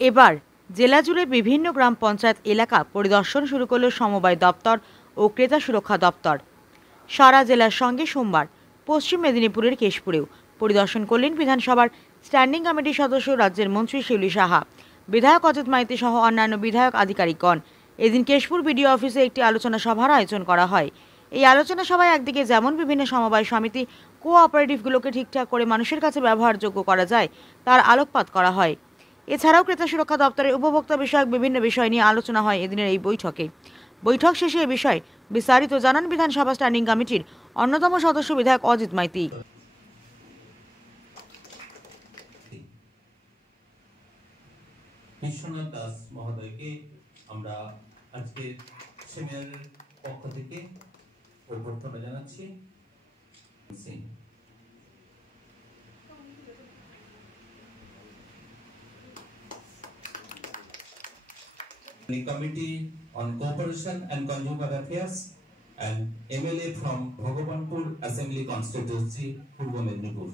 এবার জেলা জুড়ে বিভিন্ন গ্রাম পঞ্চায়েত এলাকা পরিদর্শন শুরু করল সমবায় দপ্তর ও ক্রেতা সুরক্ষা দপ্তর। সারা জেলার সঙ্গে সোমবার পশ্চিম মেদিনীপুরের কেশপুরেও পরিদর্শন করলেন বিধানসভার স্ট্যান্ডিং কমিটির সদস্য রাজ্যের মন্ত্রী শিউলি সাহা, বিধায়ক অজিত মাইতি সহ অন্যান্য বিধায়ক আধিকারিকগণ। এদিন কেশপুর বিডিও অফিসে একটি আলোচনা সভার আয়োজন করা হয়। এই আলোচনা সভায় একদিকে যেমন বিভিন্ন সমবায় সমিতি কোঅপারেটিভগুলোকে ঠিকঠাক করে মানুষের কাছে ব্যবহারযোগ্য করা যায় তার আলোকপাত করা হয়। এছাড়াও ক্রেতা সুরক্ষা দপ্তরের উপভোক্তা বিষয়ক বিভিন্ন বিষয় নিয়ে আলোচনা হয় এদিনের এই বৈঠকে। বৈঠক শেষে এ বিষয়ে বিস্তারিত জানান বিধানসভা স্ট্যান্ডিং কমিটির অন্যতম সদস্য বিধায়ক অজিত মাইতি। বিশ্বনাথ দাস মহোদয়কে আমরা আজকে সেমিনারের পক্ষ থেকে অভ্যর্থনা জানাচ্ছি। The Committee on Cooperation and Consumer Affairs and MLA from Bhagwanpur Assembly Constituency, Purbo Medinipur.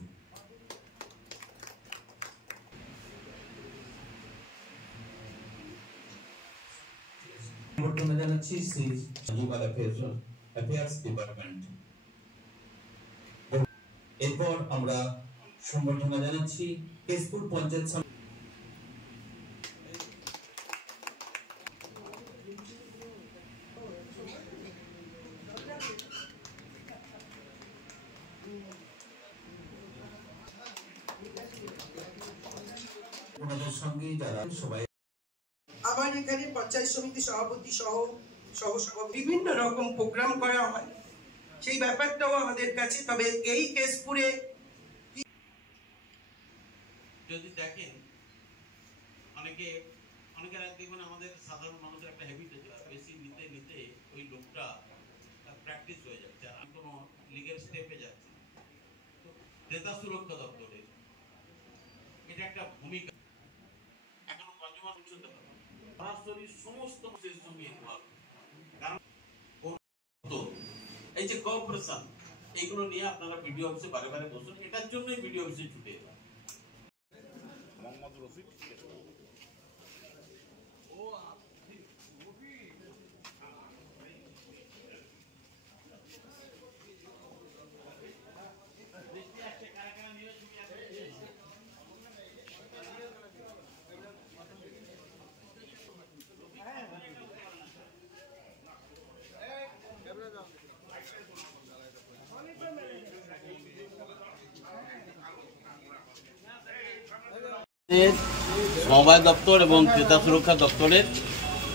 অভ্যর্থনা জানাচ্ছি শ্রী কনজিউমার অ্যাফেয়ার্স ডিপার্টমেন্ট। এরপর আমরা সংবর্ধনা জানাচ্ছি কেশপুর পঞ্চায়েত সঙ্গে যারা সবাই আবার এখানে পঞ্চায়েত সমিতি সভাপতি সহ সভাপতি বিভিন্ন রকম প্রোগ্রাম করা হয়, সেই ব্যাপারটাও আমাদের কাছে। তবে এই কেশপুরে যদি দেখেন অনেকের দেখবেন আমাদের সাধারণ মানুষের একটা হ্যাবিট আছে, বেশি নিতে নিতে ওই লোকটা প্র্যাকটিস হয়ে যাচ্ছে আর কোনো লিগ্যাল স্টেপে যাচ্ছে। তো ক্রেতা সুরক্ষা দপ্তরের এটা একটা ভূমিকা এখনো কনজিউমার পৌঁছতে পারে সরাসরি সমস্ত মানুষের সঙ্গে কারণ এই যে কোঅপারেশন এইগুলো নিয়ে আপনারা ভিডিও অফিসে বারে বারে বসুন, এটার জন্যই ভিডিও অফিসে ছুটে এলাম। সমবায় দপ্তর এবং ক্রেতা সুরক্ষা দপ্তরের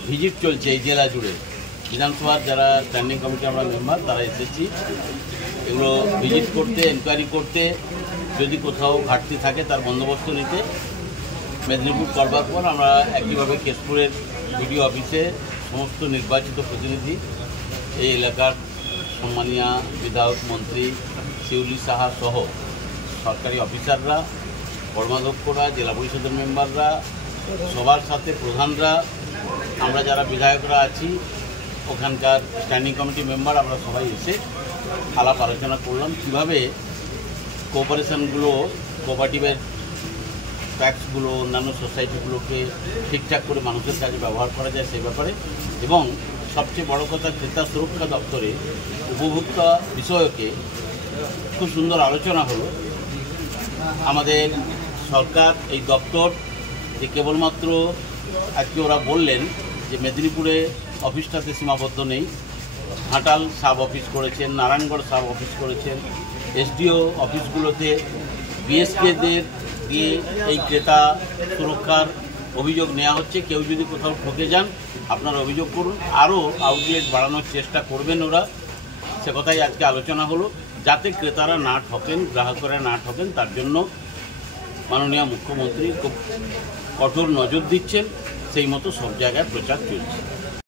ভিজিট চলছে এই জেলা জুড়ে। বিধানসভার যারা স্ট্যান্ডিং কমিটি আমরা মেম্বার তারা এসেছি এগুলো ভিজিট করতে, এনকোয়ারি করতে, যদি কোথাও ঘাটতি থাকে তার বন্দোবস্ত নিতে। মেদিনীপুর করবার পর আমরা একইভাবে কেশপুরের বিডিও অফিসে সমস্ত নির্বাচিত প্রতিনিধি, এই এলাকার সম্মানীয় বিধায়ক মন্ত্রী শিউলি সাহা সহ সরকারি অফিসাররা, কর্মাধ্যক্ষরা, জেলা পরিষদের মেম্বাররা, সবার সাথে প্রধানরা, আমরা যারা বিধায়করা আছি ওখানকার স্ট্যান্ডিং কমিটি মেম্বার, আমরা সবাই এসে আলাপ আলোচনা করলাম কীভাবে কোঅপারেশনগুলো, কোঅপারেটিভের ট্যাক্সগুলো অন্যান্য সোসাইটিগুলোকে ঠিকঠাক করে মানুষের কাছে ব্যবহার করা যায় সেই ব্যাপারে। এবং সবচেয়ে বড় কথা, ক্রেতা সুরক্ষা দপ্তরে উপভোক্তা বিষয়কে খুব সুন্দর আলোচনা হলো। আমাদের সরকার এই দপ্তর যে কেবলমাত্র আজকে ওরা বললেন যে মেদিনীপুরে অফিসটাতে সীমাবদ্ধ নেই, ঘাটাল সাব অফিস করেছেন, নারায়ণগড় সাব অফিস করেছেন, এসডিও অফিসগুলোতে বিএসকেদের দিয়ে এই ক্রেতা সুরক্ষার অভিযোগ নেওয়া হচ্ছে। কেউ যদি কোথাও ঠকে যান আপনারা অভিযোগ করুন, আরও আউটলেট বাড়ানোর চেষ্টা করবেন ওরা, সে কথাই আজকে আলোচনা হলো। যাতে ক্রেতারা না ঠকেন, গ্রাহকরা না ঠকেন, তার জন্য মাননীয় মুখ্যমন্ত্রী খুব কঠোর নজর দিচ্ছেন, সেই মতো সব জায়গায় প্রচার চলছে।